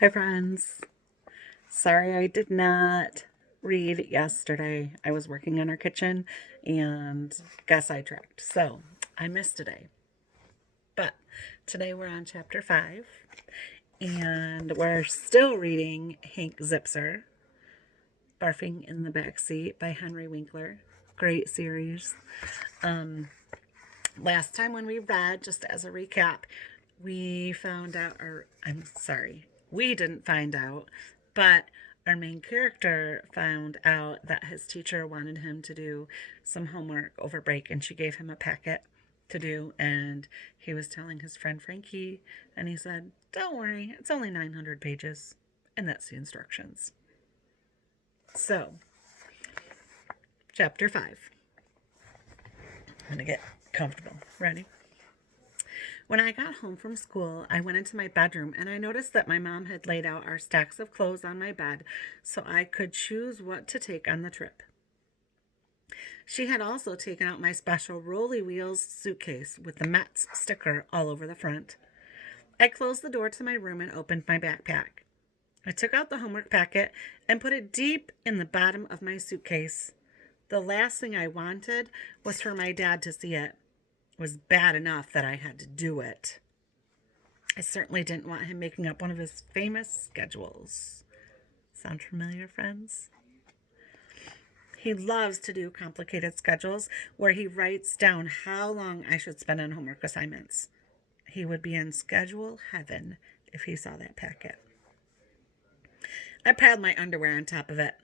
Hi, friends. Sorry I did not read yesterday. I was working in our kitchen and got sidetracked. So I missed today. But today we're on chapter 5 and we're still reading Hank Zipzer, Barfing in the Backseat by Henry Winkler. Great series. Last time when we read, just as a recap, we found out, or I'm sorry, we didn't find out, but our main character found out that his teacher wanted him to do some homework over break, and she gave him a packet to do. And he was telling his friend Frankie, and he said, "Don't worry, it's only 900 pages." And that's the instructions. So, chapter 5. I'm going to get comfortable. Ready? When I got home from school, I went into my bedroom and I noticed that my mom had laid out our stacks of clothes on my bed so I could choose what to take on the trip. She had also taken out my special Rolly Wheels suitcase with the Mets sticker all over the front. I closed the door to my room and opened my backpack. I took out the homework packet and put it deep in the bottom of my suitcase. The last thing I wanted was for my dad to see it. It was bad enough that I had to do it. I certainly didn't want him making up one of his famous schedules. Sound familiar, friends? He loves to do complicated schedules where he writes down how long I should spend on homework assignments. He would be in schedule heaven if he saw that packet. I piled my underwear on top of it.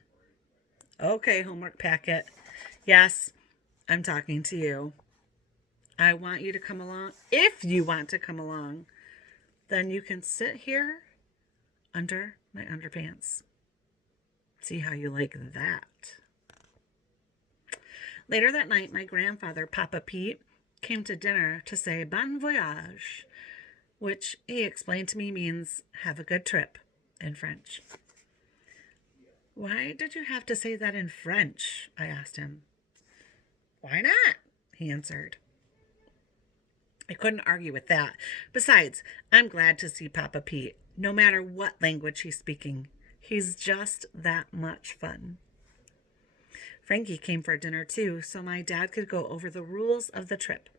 Okay, homework packet. Yes, I'm talking to you. I want you to come along. If you want to come along, then you can sit here under my underpants. See how you like that. Later that night, my grandfather, Papa Pete, came to dinner to say bon voyage, which he explained to me means have a good trip in French. Why did you have to say that in French? I asked him. Why not? He answered. I couldn't argue with that. Besides, I'm glad to see Papa Pete, no matter what language he's speaking. He's just that much fun. Frankie came for dinner too, so my dad could go over the rules of the trip.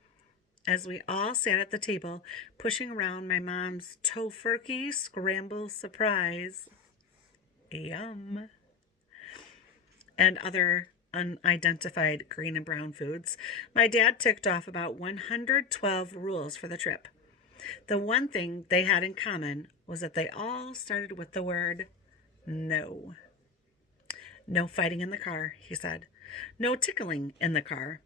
As we all sat at the table, pushing around my mom's tofurkey scramble surprise, yum, and other unidentified green and brown foods, my dad ticked off about 112 rules for the trip. The one thing they had in common was that they all started with the word no. No fighting in the car, he said. No tickling in the car.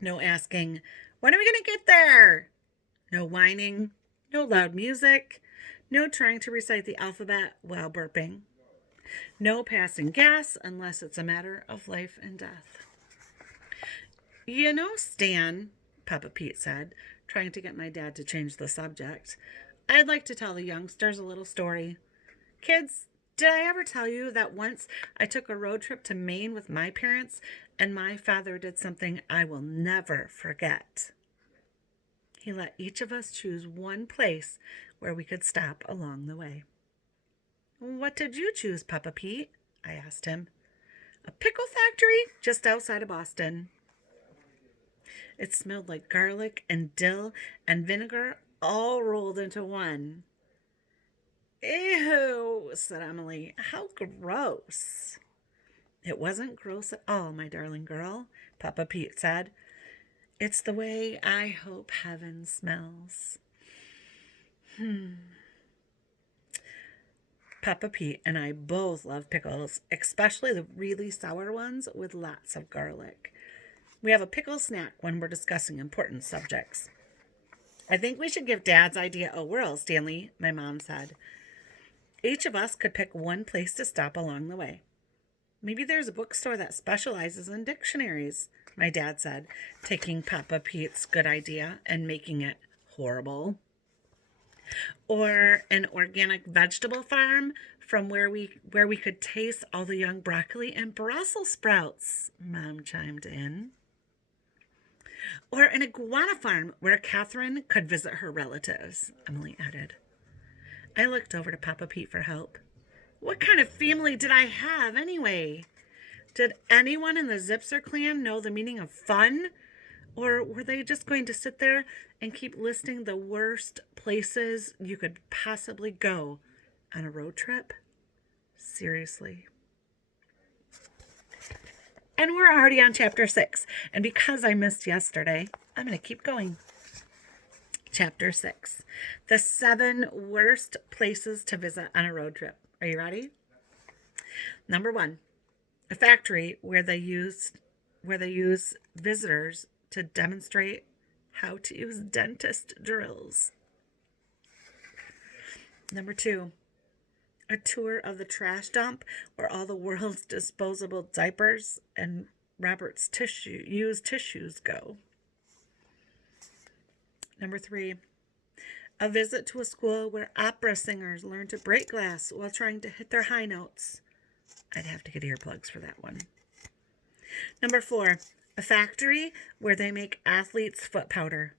No asking, when are we going to get there? No whining. No loud music. No trying to recite the alphabet while burping. No passing gas unless it's a matter of life and death. You know, Stan, Papa Pete said, trying to get my dad to change the subject, I'd like to tell the youngsters a little story. Kids, did I ever tell you that once I took a road trip to Maine with my parents and my father did something I will never forget? He let each of us choose one place where we could stop along the way. What did you choose, Papa Pete? I asked him. A pickle factory just outside of Boston. It smelled like garlic and dill and vinegar all rolled into one. Ew, said Emily. How gross. It wasn't gross at all, my darling girl, Papa Pete said. It's the way I hope heaven smells. Papa Pete and I both love pickles, especially the really sour ones with lots of garlic. We have a pickle snack when we're discussing important subjects. I think we should give Dad's idea a whirl, Stanley, my mom said. Each of us could pick one place to stop along the way. Maybe there's a bookstore that specializes in dictionaries, my dad said, taking Papa Pete's good idea and making it horrible. Or an organic vegetable farm from where we could taste all the young broccoli and Brussels sprouts, Mom chimed in. Or an iguana farm where Catherine could visit her relatives, Emily added. I looked over to Papa Pete for help. What kind of family did I have anyway? Did anyone in the Zipzer clan know the meaning of fun? Or were they just going to sit there and keep listing the worst places you could possibly go on a road trip? Seriously. And we're already on chapter 6. And because I missed yesterday, I'm going to keep going. Chapter 6. The 7 worst places to visit on a road trip. Are you ready? Number 1. A factory where they use visitors to demonstrate how to use dentist drills. Number 2. A tour of the trash dump where all the world's disposable diapers and Robert's used tissues go. Number 3. A visit to a school where opera singers learn to break glass while trying to hit their high notes. I'd have to get earplugs for that one. Number 4. A factory where they make athletes' foot powder.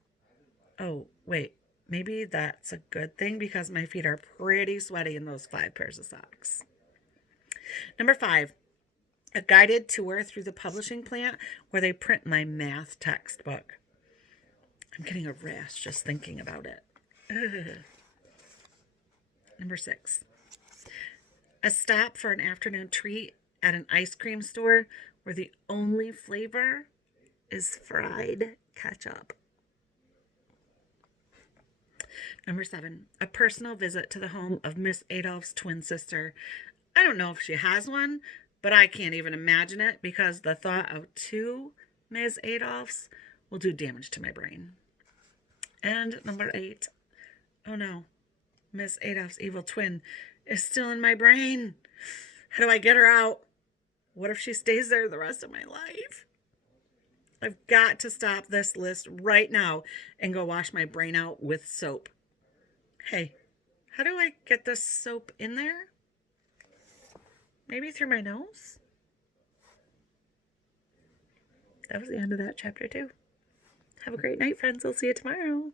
Oh, wait. Maybe that's a good thing because my feet are pretty sweaty in those 5 pairs of socks. Number 5, a guided tour through the publishing plant where they print my math textbook. I'm getting a rash just thinking about it. Ugh. Number 6, a stop for an afternoon treat at an ice cream store where the only flavor is fried ketchup. Number 7, a personal visit to the home of Miss Adolph's twin sister. I don't know if she has one, but I can't even imagine it because the thought of 2 Miss Adolphs will do damage to my brain. And number 8, oh no, Miss Adolph's evil twin is still in my brain. How do I get her out? What if she stays there the rest of my life? I've got to stop this list right now and go wash my brain out with soap. Hey, how do I get this soap in there? Maybe through my nose? That was the end of that chapter 2. Have a great night, friends. I'll see you tomorrow.